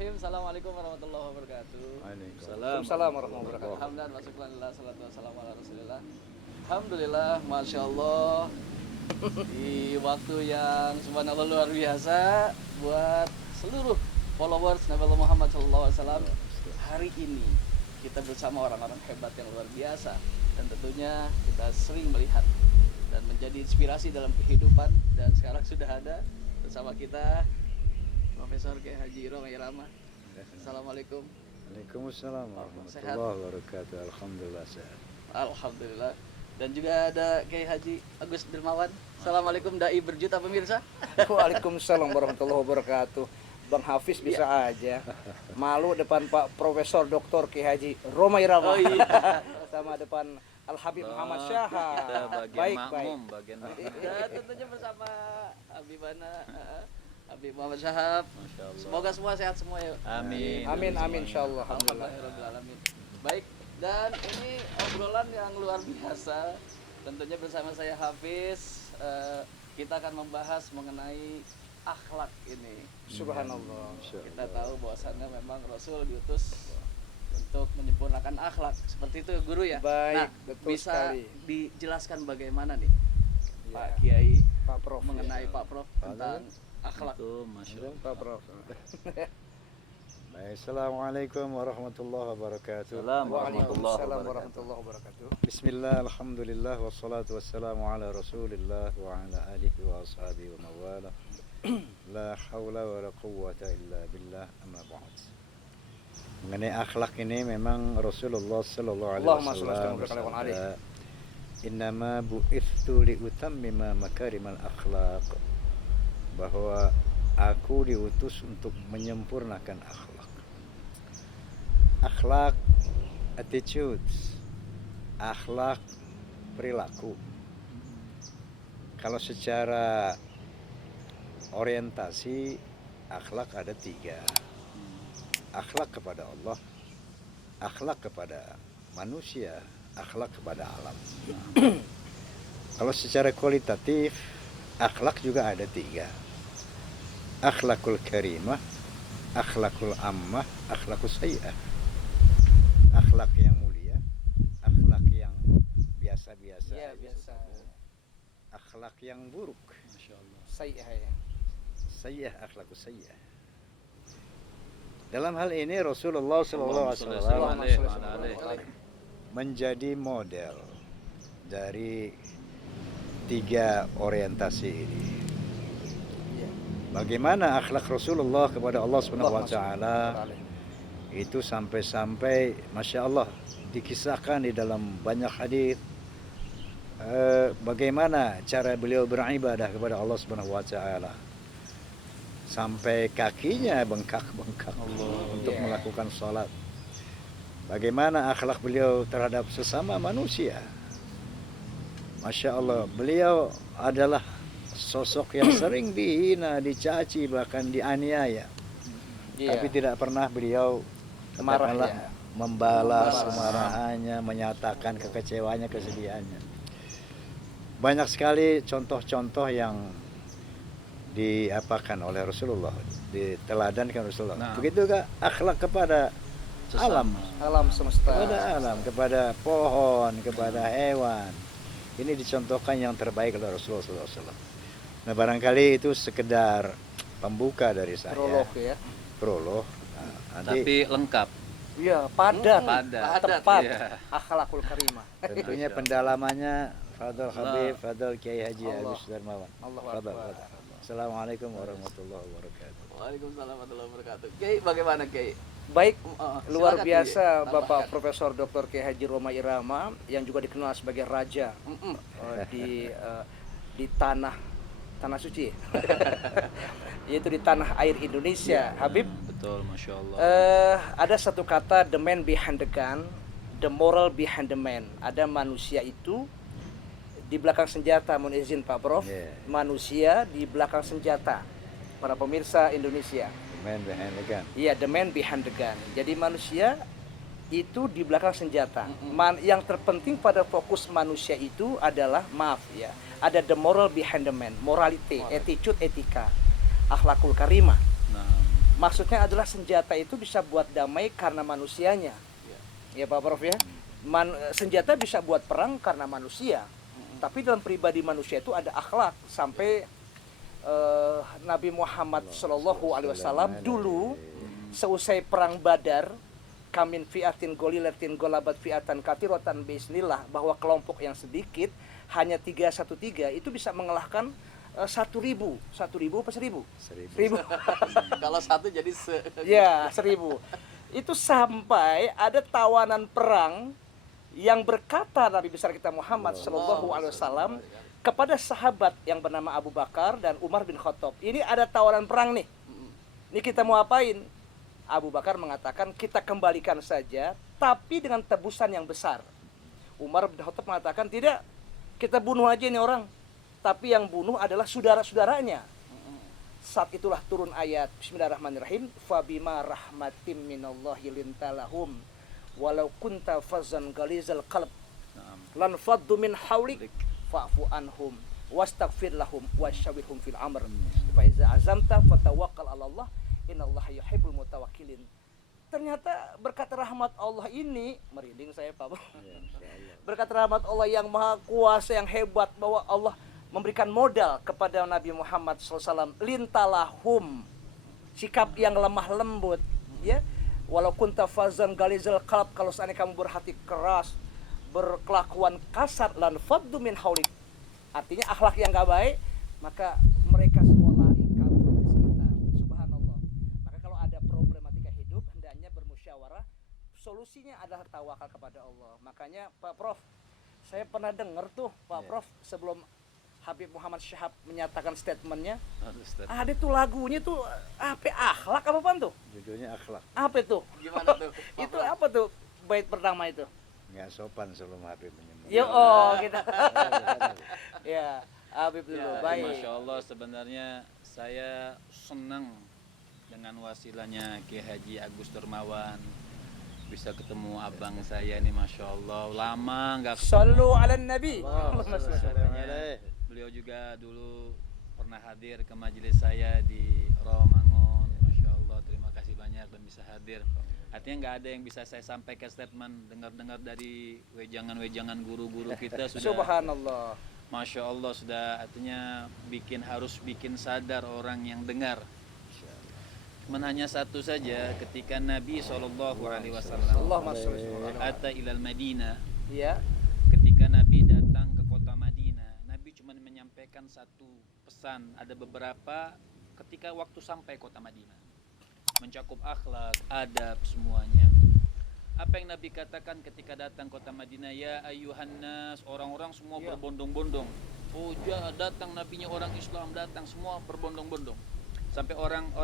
Bismillahirrahmanirrahim. Assalamualaikum warahmatullahi wabarakatuh. Waalaikumsalam warahmatullahi wabarakatuh. Alhamdulillah, wassalamualaikum salatu wassalamu ala rasulillah. Alhamdulillah, Masya Allah. Di waktu yang subhanallah luar biasa buat seluruh followers Nabi Muhammad SAW, hari ini kita bersama orang-orang hebat yang luar biasa, dan tentunya kita sering melihat dan menjadi inspirasi dalam kehidupan. Dan sekarang sudah ada bersama kita Profesor Kiai Haji Roma Irama. Assalamualaikum. Waalaikumsalam warahmatullahi wabarakatuh. Alhamdulillah sehat. Alhamdulillah. Dan juga ada Kiai Haji Agus Dermawan. Assalamualaikum dai berjuta pemirsa. Waalaikumsalam warahmatullahi wabarakatuh. Bang Hafiz bisa aja malu depan Pak Profesor Dr. Kiai Haji Roma Irama. Oh iya. Sama depan Al Habib Muhammad Syaha. Kita bagian makmum, bagian makmum. Dan tentunya bersama Habibana Habib Muhammad Syahab. Masya Allah. Semoga semua sehat semua ya. Amin. Amin amin insyaallah. Alhamdulillahirrahmanirrahim. Baik, dan ini obrolan yang luar biasa. Tentunya bersama saya Hafiz, kita akan membahas mengenai akhlak ini. Subhanallah. Kita tahu bahwasannya memang Rasul diutus untuk menyempurnakan akhlak. Seperti itu Guru ya. Baik, Nah, betul bisa sekali. dijelaskan bagaimana nih Ya. Pak Kiai Pak Prof. mengenai Pak Prof tentang akhlak. Itu Masya Allah. Pak Prof. Baik, Assalamualaikum warahmatullahi wabarakatuh. Waalaikumsalam warahmatullahi wabarakatuh. Bismillah, alhamdulillah, wassalatu wassalamu ala rasulillah wa ala alihi wa ashabihi wa mawala. La hawla wa la quwwata illa billah, amma ba'd. Mengenai akhlak ini memang Rasulullah sallallahu alaihi Allahumma shalli wasallam wa sallim alaihi. bersabda, innama bu'ithtu liutammima makarimal akhlaq, bahwa aku diutus untuk menyempurnakan akhlak. Akhlak attitudes, akhlak perilaku. Kalau secara orientasi akhlak ada 3. Akhlak kepada Allah, akhlak kepada manusia, akhlak kepada alam. Kalau secara kualitatif akhlak juga ada 3. Akhlakul karimah, akhlakul ammah, akhlakus sayyi'ah. Akhlak yang mulia, akhlak yang biasa-biasa, Ya biasa. akhlak yang buruk, Masya Allah. Saya ya. sayyi'ah, akhlakus sayyi'ah. Dalam hal ini Rasulullah Allahumma SAW sholli wa ala menjadi model dari 3 orientasi ini. Iya. Bagaimana akhlak Rasulullah kepada Allah Subhanahu wa taala itu sampai-sampai Masya Allah dikisahkan di dalam banyak hadis bagaimana cara beliau beribadah kepada Allah Subhanahu wa taala sampai kakinya bengkak-bengkak untuk Yeah. melakukan sholat. Bagaimana akhlak beliau terhadap sesama manusia. Masya Allah, beliau adalah sosok yang sering dihina, dicaci, bahkan dianiaya. Iya. Tapi tidak pernah beliau Marah katakanlah ya. membalas Membalas. kemarahannya, menyatakan kekecewaannya, kesedihannya. Banyak sekali contoh-contoh yang diapakan oleh Rasulullah, diteladankan Rasulullah. Nah. Begitu juga akhlak kepada alam, Alam semesta. kepada alam, kepada pohon, kepada hewan. Ini dicontohkan yang terbaik oleh Rasulullah SAW. Nah, barangkali itu sekedar pembuka dari saya. Prolog ya. Prolog. Nah, nanti Tapi lengkap. Iya, padat. Padat. Tepat. Iya. Akhlakul karimah. tentunya pendalamannya Fadl Habib, Fadl Kiai Haji Allah. Agus Darmawan. Allahu Fadl, Akbar. Fadl. Assalamualaikum warahmatullahi wabarakatuh. Waalaikumsalam warahmatullahi wabarakatuh. Kiai bagaimana Kiai? Baik, luar Silakan, biasa Kiai. Bapak Tambahkan. Profesor Dr. Kiai Haji Roma Irama yang juga dikenal sebagai raja di tanah suci. Yaitu di tanah air Indonesia. Habib, Betul, Masya Allah. ada satu kata, the man behind the gun, the moral behind the man. Ada manusia itu di belakang senjata, mohon izin Pak Prof. Yeah. Manusia di belakang senjata. Para pemirsa Indonesia. Man behind the gun. Iya, the man behind the gun. Jadi manusia itu di belakang senjata. Yang terpenting pada fokus manusia itu adalah, maaf ya, ada the moral behind the man, morality, attitude, etika, akhlakul karimah. Nah, Maksudnya adalah senjata itu bisa buat damai karena manusianya. Ya Pak Prof ya. Senjata bisa buat perang karena manusia. Tapi dalam pribadi manusia itu ada akhlak. Sampai Nabi Muhammad Shallallahu Alaihi Wasallam dulu seusai perang Badar, kamin fiatin golilatin golabat fiatan katirotan bisnillah, bahwa kelompok yang sedikit hanya 313 itu bisa mengalahkan 1.000 apa 1.000? 1.000. Kalau satu jadi Ya 1.000. Itu sampai ada tawanan perang yang berkata Nabi besar kita Muhammad Shallallahu Alaihi Wasallam kepada sahabat yang bernama Abu Bakar dan Umar bin Khattab. Ini ada tawanan perang nih. Ini kita mau apain? Abu Bakar mengatakan kita kembalikan saja, tapi dengan tebusan yang besar. Umar bin Khattab mengatakan tidak, kita bunuh aja ini orang. Tapi yang bunuh adalah saudara-saudaranya. Saat itulah turun ayat Bismillahirrahmanirrahim. Fabima rahmatim minallahi lintalahum walau kunta fazzan ghalizal qalb lan faddu min hawlik fa'fu anhum wastaghfir lahum wasyawirhum fil amr. Fa iza azamta fatawakkal 'ala Allah innallaha yuhibbul mutawakkilin. Ternyata berkat rahmat Allah ini, merinding saya Pak. Berkat rahmat Allah yang maha kuasa, yang hebat, bahwa Allah memberikan modal kepada Nabi Muhammad SAW, lintalahum, sikap yang lemah lembut, ya. Walau kunta fazan galizal qalb, kalau seandainya kamu berhati keras, berkelakuan kasar, lan faddu min haulik, artinya akhlak yang gak baik, maka mereka semua lari kabur dari sekitar. Subhanallah. Maka kalau ada problematika hidup, hendaknya bermusyawarah. Solusinya adalah tawakal kepada Allah. Makanya Pak Prof, saya pernah dengar tuh Pak Prof, sebelum Habib Muhammad Syahab menyatakan statementnya, ada tuh lagunya tuh apa, akhlak apa apaan tuh? Judulnya akhlak. Apa tuh? gimana tuh? Itu apa tuh bait pertama itu? Nggak sopan sebelum Habib menyebut. Yo, oh kita. Ya, Habib dulu. Ya, Baik. Masya Allah, sebenarnya saya senang dengan wasilahnya Ki Haji Agus Dermawan bisa ketemu abang saya ini, Masya Allah, lama nggak ketemu. Sallu ala nabi. Beliau juga dulu pernah hadir ke majelis saya di Rawamangun. Masya Allah, terima kasih banyak dan bisa hadir. Artinya nggak ada yang bisa saya sampaikan statement, dengar-dengar dari wejangan-wejangan guru-guru kita sudah. Subhanallah. Masya Allah, sudah artinya harus bikin sadar orang yang dengar. Cuman hanya satu saja, ketika Nabi SAW Allahumma sholli ata ilal Madinah, ya. ketika Nabi datang ke kota Madinah, Nabi cuma menyampaikan satu pesan. Ada beberapa ketika waktu sampai kota Madinah, mencakup akhlak, adab, semuanya. Apa yang Nabi katakan ketika datang kota Madinah? Ya ayyuhan nas, orang-orang semua berbondong-bondong. Oh, datang nabinya orang Islam, datang semua berbondong-bondong. Sampai orang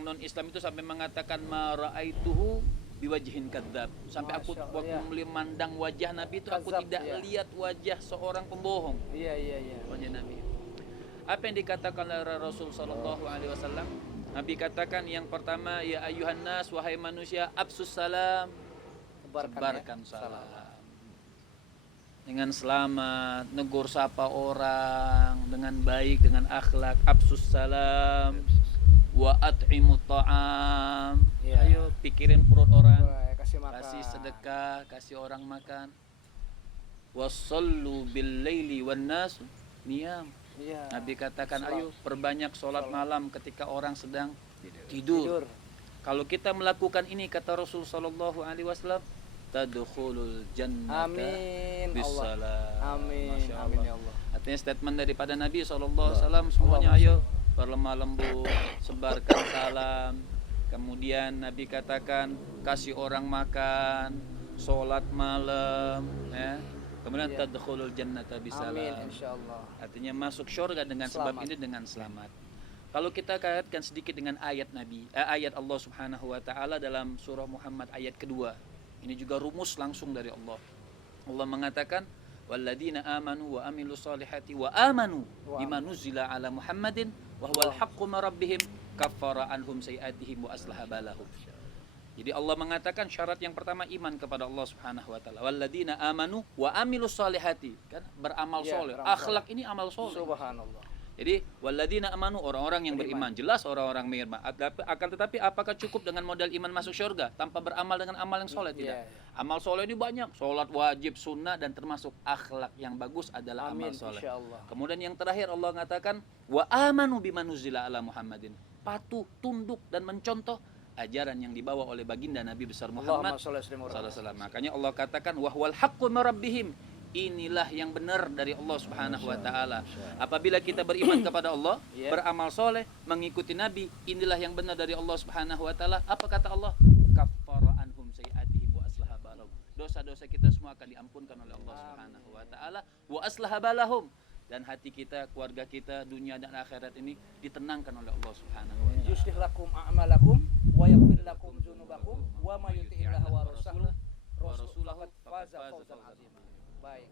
non Islam itu sampai mengatakan ma ra'aituhu biwajhin kadzab. Sampai aku waktu memandang wajah Nabi itu aku tidak lihat wajah seorang pembohong. Iya. Wajah Nabi. Apa yang dikatakan oleh Rasul sallallahu alaihi wasallam? Nabi katakan yang pertama, ya ayyuhan nas, wahai manusia, absus salam, sebarkan salam. Dengan selamat, negur sapa orang dengan baik, dengan akhlak, absus salam, wa at'imut ta'am. Ayo pikirin perut orang, kasih sedekah, kasih orang makan. Wasallu bil laili wan nas niyam. Nabi katakan, ayo perbanyak sholat malam ketika orang sedang tidur. Kalau kita melakukan ini, kata Rasul sallallahu alaihi wasallam, tadkhulul jannata bisalam. Amin. Amin ya Allah. Artinya statement daripada Nabi sallallahu alaihi wasallam semuanya, ayo berlemah lembut, sebarkan salam. Kemudian Nabi katakan kasih orang makan, sholat malam, ya. Kemudian tadkhulul jannata bisalam. Amin insyaallah. Artinya masuk syurga dengan sebab ini, dengan selamat. Kalau kita kaitkan sedikit dengan ayat ayat Allah Subhanahu wa taala dalam surah Muhammad ayat kedua. Ini juga rumus langsung dari Allah. Allah mengatakan walladzina amanu wa amilus solihati wa amanu bima nuzila ala Muhammadin wa huwal haqqu min rabbihim kaffara anhum sayiatihim wa aslaha balahum. Jadi Allah mengatakan syarat yang pertama iman kepada Allah Subhanahu wa taala. Walladzina amanu wa amilus solihati, kan beramal soleh. Akhlak ini amal soleh. Subhanallah. Jadi walladzina amanu, orang-orang yang beriman, jelas orang-orang beriman. Akan tetapi apakah cukup dengan modal iman masuk surga tanpa beramal dengan amal yang soleh? Tidak. Iya. Amal soleh ini banyak, sholat wajib, sunnah, dan termasuk akhlak yang bagus adalah amal Amin, soleh. insyaallah. Kemudian yang terakhir Allah mengatakan wa amanu bima nuzila ala Muhammadin, patuh, tunduk dan mencontoh ajaran yang dibawa oleh baginda Nabi besar Muhammad Allahumma sholli wa sallallahu alaihi sallim. wasallam. Makanya Allah katakan wahwal haqqu min rabbihim, inilah yang benar dari Allah Subhanahu wa taala. Apabila kita beriman kepada Allah, Ya. beramal soleh, mengikuti Nabi, inilah yang benar dari Allah Subhanahu wa taala. Apa kata Allah? Kaffara anhum sayiatihim wa aslaha balahum. Dosa-dosa kita semua akan diampunkan oleh Allah Subhanahu wa taala. Wa aslaha balahum, dan hati kita, keluarga kita, dunia dan akhirat ini ditenangkan oleh Allah Subhanahu wa taala. Yuslih lakum a'malakum wa yaghfir lakum dzunubakum wa may yuti'illaha wa rasulahu faqad faza fawzan 'azima. Baik.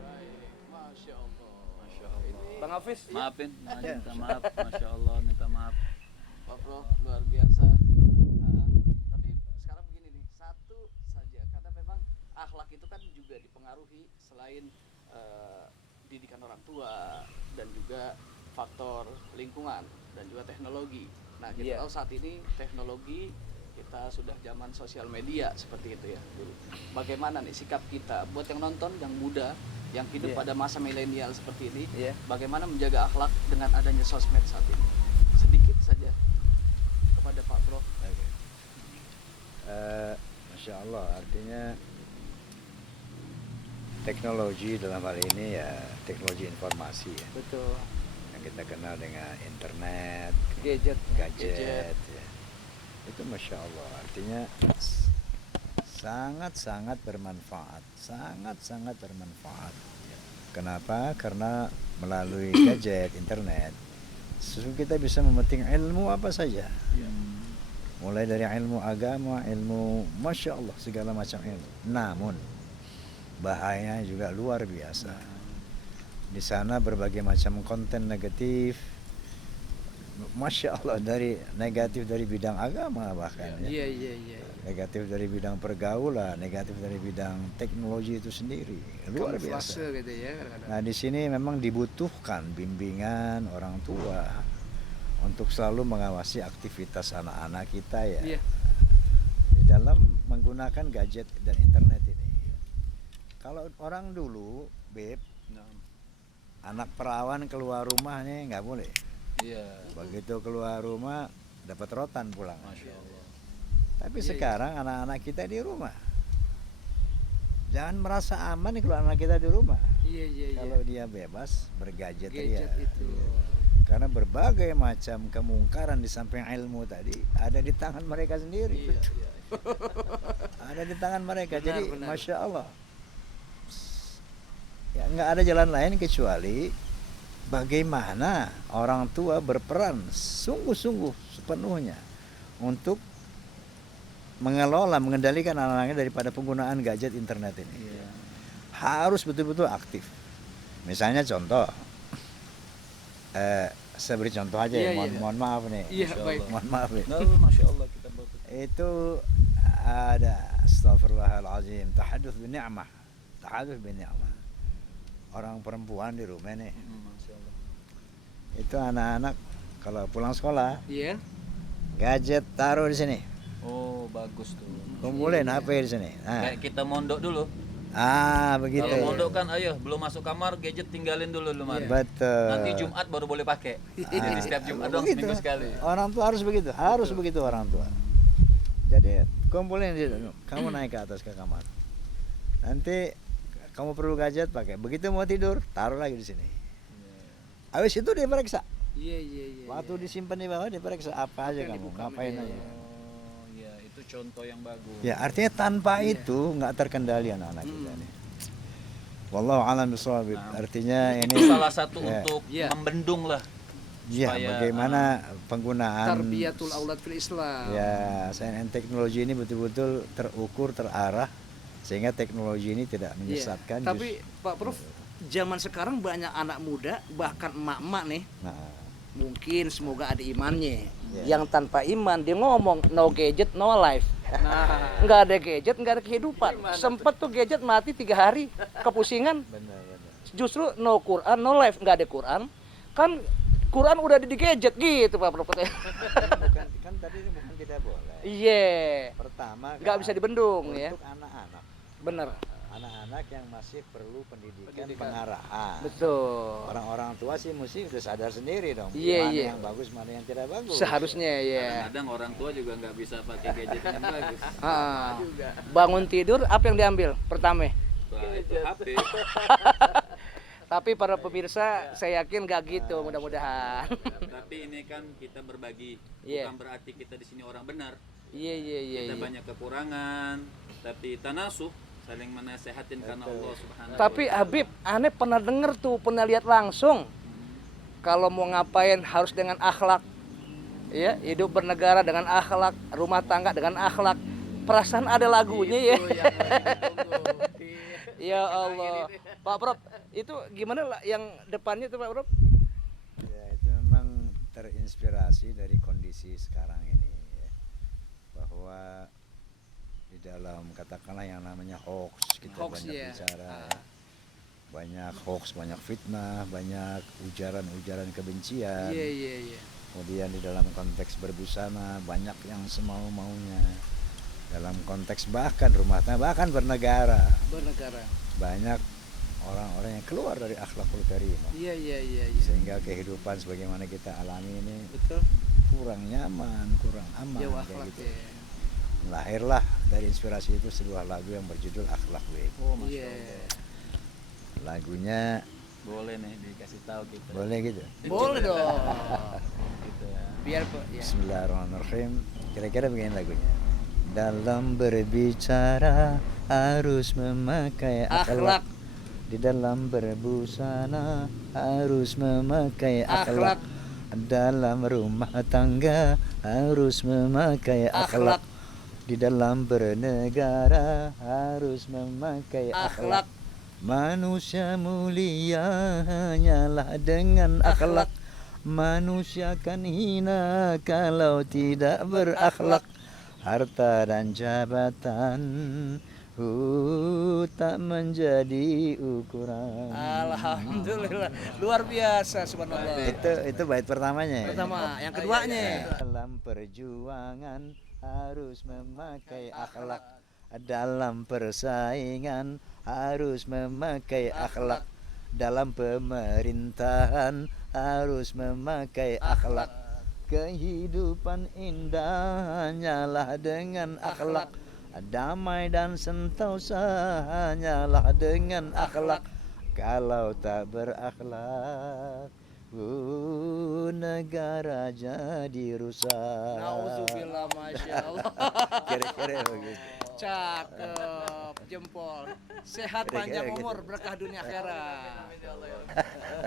Baik, Masya Allah. Masya Allah. Bang Hafiz, Maafin, minta maaf, Masya Allah, minta maaf. Pak Prof, luar biasa. Tapi sekarang begini nih, satu saja, karena memang akhlak itu kan juga dipengaruhi selain didikan orang tua dan juga faktor lingkungan dan juga teknologi. Nah, kita Iya. tahu saat ini teknologi kita sudah zaman sosial media seperti itu ya dulu. Bagaimana nih sikap kita buat yang nonton, yang muda, yang hidup Iya. pada masa milenial seperti ini, Iya. bagaimana menjaga akhlak dengan adanya sosmed saat ini? Sedikit saja kepada Pak Prof. Oke. Masya Allah, artinya teknologi dalam hal ini ya teknologi informasi ya, betul. yang kita kenal dengan internet, Gadget. gadget ya. Itu Masya Allah, artinya sangat-sangat bermanfaat, sangat-sangat bermanfaat. Kenapa? Karena melalui gadget, internet, kita bisa memetik ilmu apa saja. Mulai dari ilmu agama, ilmu Masya Allah, segala macam ilmu. Namun bahayanya juga luar biasa. Di sana berbagai macam konten negatif, Masya Allah, dari negatif dari bidang agama bahkan ya. Iya. Negatif dari bidang pergaulan, negatif dari bidang teknologi itu sendiri, luar biasa. Kamuflase gitu ya kadang-kadang. Nah, di sini memang dibutuhkan bimbingan orang tua untuk selalu mengawasi aktivitas anak-anak kita ya. Iya. Di dalam menggunakan gadget dan internet ini. Kalau orang dulu, Beb, anak perawan keluar rumah nih nggak boleh. Iya. Begitu keluar rumah dapat rotan pulang. Masya Allah. Tapi Iya, sekarang anak-anak kita di rumah. Jangan merasa aman kalau anak kita di rumah. Iya. Kalau dia bebas bergadget Gadget dia. itu. Karena berbagai macam kemungkaran di samping ilmu tadi ada di tangan mereka sendiri. Iya. Ada di tangan mereka. Benar, Jadi benar. Masya Allah, ya nggak ada jalan lain kecuali bagaimana orang tua berperan sungguh-sungguh sepenuhnya untuk mengelola, mengendalikan anak-anaknya daripada penggunaan gadget internet ini. Iya. Harus betul-betul aktif. Misalnya contoh, saya beri contoh aja ya, Iya, iya. mohon maaf nih. Iya, Masya baik. Allah. Mohon maaf nih. Masya Allah kita berpikir. Itu ada astagfirullahaladzim, tahadduts bin ni'mah. Tahadduts bin ni'mah. Orang perempuan di rumah nih, Masya Allah. itu anak-anak kalau pulang sekolah, Iya. gadget taruh di sini. Oh, bagus tuh. Kumpulin Iya. HP di sini. Kayak kita mondok dulu. Begitu. Kalau mondok kan ayo belum masuk kamar gadget tinggalin dulu lemari. Betul. Nanti Jumat baru boleh pakai. Jadi setiap Jumat doang Begitu. seminggu sekali. Orang tua harus begitu, harus begitu orang tua. Jadi kumpulin di situ. Kamu naik ke atas ke kamar. Nanti kamu perlu gadget pakai. Begitu mau tidur, taruh lagi di sini. Habis itu dia periksa. Iya. Waktu disimpan di bawah dia periksa apa aja yang kamu, dibuka, ngapain iya. aja. Oh, ya itu contoh yang bagus. Ya artinya tanpa Iya. itu nggak terkendali anak-anak kita nih. Wallahu a'lam bishawab. Nah, Artinya itu ini salah satu ya. untuk Iya. membendung lah. ya supaya, bagaimana penggunaan Tarbiyatul aulad fil Islam. ya sains teknologi ini betul-betul terukur, terarah sehingga teknologi ini tidak menyesatkan. Iya. Tapi Pak Prof, zaman sekarang banyak anak muda bahkan emak-emak nih, Nah, mungkin semoga ada imannya. Iya. Yang tanpa iman dia ngomong no gadget no life. Nah, nggak ada gadget nggak ada kehidupan. Sempet tuh gadget mati 3 hari, kepusingan. benar. Justru no Quran no life, nggak ada Quran, Kan Quran udah di gadget gitu Pak Prof. Kan tadi bukan tidak boleh. Iya. Pertama Nggak bisa dibendung untuk ya. anak-anak. Bener. Anak-anak yang masih perlu pendidikan Pendidikan. pengarahan. Betul. Orang-orang tua sih mesti udah sadar sendiri dong. Iya, Mana iya. yang bagus, mana yang tidak bagus. Seharusnya ya. Kadang-kadang orang tua juga nggak bisa pakai gadget yang bagus. Ah. Bangun tidur apa yang diambil pertama? Wah, itu HP. Tapi para pemirsa saya yakin nggak gitu mudah-mudahan. Tapi ini kan kita berbagi, Iya. bukan berarti kita di sini orang benar. Iya iya iya. Kita iya. banyak kekurangan, tapi tanasuh, saling menasehatin karena Allah Subhanahu Tapi wa Ta'ala. Habib, aneh pernah denger tuh, pernah lihat langsung. Kalau mau ngapain harus dengan akhlak. Ya, hidup bernegara dengan akhlak, rumah tangga dengan akhlak. Perasaan ada lagunya ya. Ya Allah. Pak Prof, itu gimana lah yang depannya tuh Pak Prof? Ya, itu memang terinspirasi dari kondisi sekarang ini ya. Bahwa di dalam katakanlah yang namanya hoax kita Hoax, banyak ya. bicara. Banyak hoax, banyak fitnah, banyak ujaran-ujaran kebencian. Iya iya iya. Kemudian di dalam konteks berbusana banyak yang semau-maunya. Dalam konteks bahkan rumah tangga, bahkan bernegara, Bernegara. banyak orang-orang yang keluar dari akhlakul karimah. Iya iya iya iya. Sehingga kehidupan sebagaimana kita alami ini Betul. kurang nyaman, kurang aman. Jauh kayak akhlak gitu. ya. Lahirlah dari inspirasi itu sebuah lagu yang berjudul Akhlak Wib. Oh, Masya Iya. Allah. Lagunya Boleh nih dikasih tahu kita. boleh gitu. Boleh dong. Gitu ya. Biar Pak ya. Bismillahirrahmanirrahim. Kira-kira begini lagunya. Dalam berbicara harus memakai Akhlak. akhlak. Di dalam berbusana harus memakai Akhlak. akhlak. Dalam rumah tangga harus memakai Akhlak. akhlak. Di dalam bernegara harus memakai Akhlak. akhlak. Manusia mulia hanyalah dengan akhlak. Manusia kan hina kalau tidak berakhlak. Harta dan jabatan tak menjadi ukuran. Alhamdulillah. Luar biasa subhanallah. Itu bait pertamanya. Pertama, yang keduanya. Dalam perjuangan harus memakai akhlak. Dalam persaingan harus memakai akhlak. Dalam pemerintahan harus memakai akhlak. Kehidupan indah hanyalah dengan akhlak. Damai dan sentosa hanyalah dengan akhlak. Kalau tak berakhlak, negara jadi rusak. Nauzubillah, masya Allah. Kira-kira begitu. Cakep, jempol. Sehat panjang umur, berkah dunia akhirat.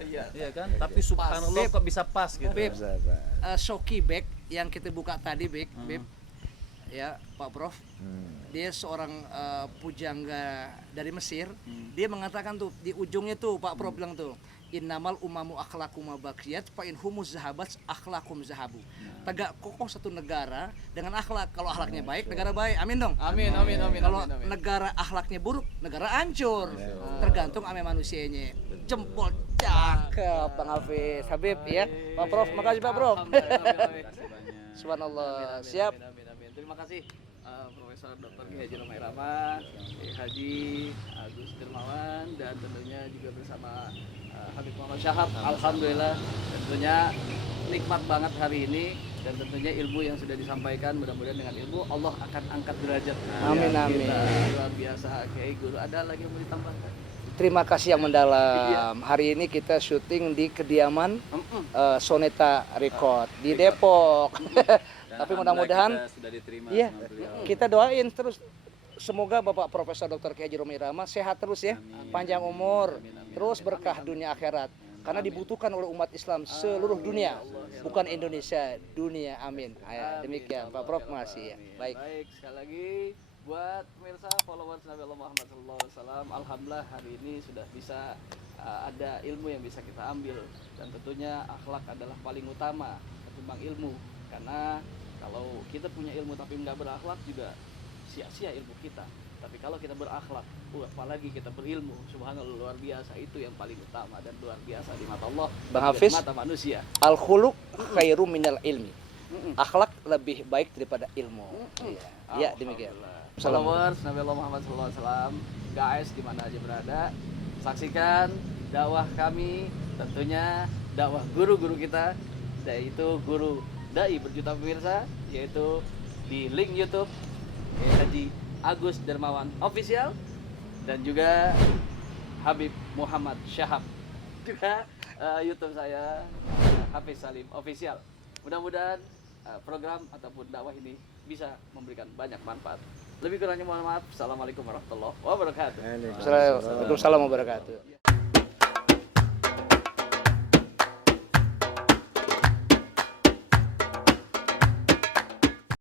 Iya kan? Tapi subhanallah Beb. kok bisa pas gitu. Beb. Sabar. Shoki Bek yang kita buka tadi Bek, Beb. Ya, Pak Prof. Dia seorang pujangga dari Mesir. Dia mengatakan tuh di ujungnya tuh Pak Prof bilang tuh, innamal umamu akhlakum baqiyat fa in humuz zahabat akhlakum zahabu. Tegak kokoh satu negara dengan akhlak. Kalau akhlaknya baik, negara baik. Amin dong. Amin amin amin. Kalau amin, amin. negara akhlaknya buruk, negara hancur. Tergantung ame manusianya. Jempol cakep Bang Hafiz. Habib ya. Pak Prof, makasih Pak Prof. Alhamdulillah. Subhanallah. Amin, Siap. amin, amin, amin. Terima kasih Profesor Dr. Kiai Haji Roma Irama, Haji Agus Dermawan, dan tentunya juga bersama Habib Muhammad Syahab. Alhamdulillah, tentunya nikmat banget hari ini, dan tentunya ilmu yang sudah disampaikan, mudah-mudahan dengan ilmu Allah akan angkat derajat. Amin, amin. Kita luar biasa Kiai Guru. Ada lagi yang mau ditambahkan? Terima kasih yang mendalam. Hari ini kita syuting di kediaman Soneta Record di Depok. Dan Tapi alhamdulillah mudah-mudahan kita sudah diterima iya, sama beliau. kita doain terus semoga Bapak Profesor Dr. Kiai Haji Roma Irama sehat terus ya, panjang umur, terus berkah dunia akhirat. Karena dibutuhkan oleh umat Islam seluruh dunia, bukan Indonesia, dunia. Amin. Demikian Pak Prof, masih ya. Baik. Baik, sekali lagi buat pemirsa followers Nabi Allah Muhammad SAW, alhamdulillah hari ini sudah bisa ada ilmu yang bisa kita ambil, dan tentunya akhlak adalah paling utama ketimbang ilmu, karena kalau kita punya ilmu tapi nggak berakhlak juga sia-sia ilmu kita. Tapi kalau kita berakhlak, apalagi kita berilmu, subhanallah luar biasa, itu yang paling utama dan luar biasa di mata Allah, Bang dan Hafiz, di mata manusia. al khuluq khairu minal ilmi. Akhlak lebih baik daripada ilmu. Iya, ya, demikian. Alhamdulillah. Followers Nabi Allah Muhammad SAW, guys di mana aja berada, saksikan dakwah kami, tentunya dakwah guru-guru kita, yaitu guru dai berjuta pemirsa, yaitu di link YouTube Haji Agus Dermawan Official, dan juga Habib Muhammad Syahab, juga YouTube saya Hafiz Salim Official. Mudah-mudahan program ataupun dakwah ini bisa memberikan banyak manfaat. Lebih kurangnya mohon maaf. Assalamualaikum warahmatullahi wabarakatuh. Waalaikumsalam warahmatullahi wabarakatuh.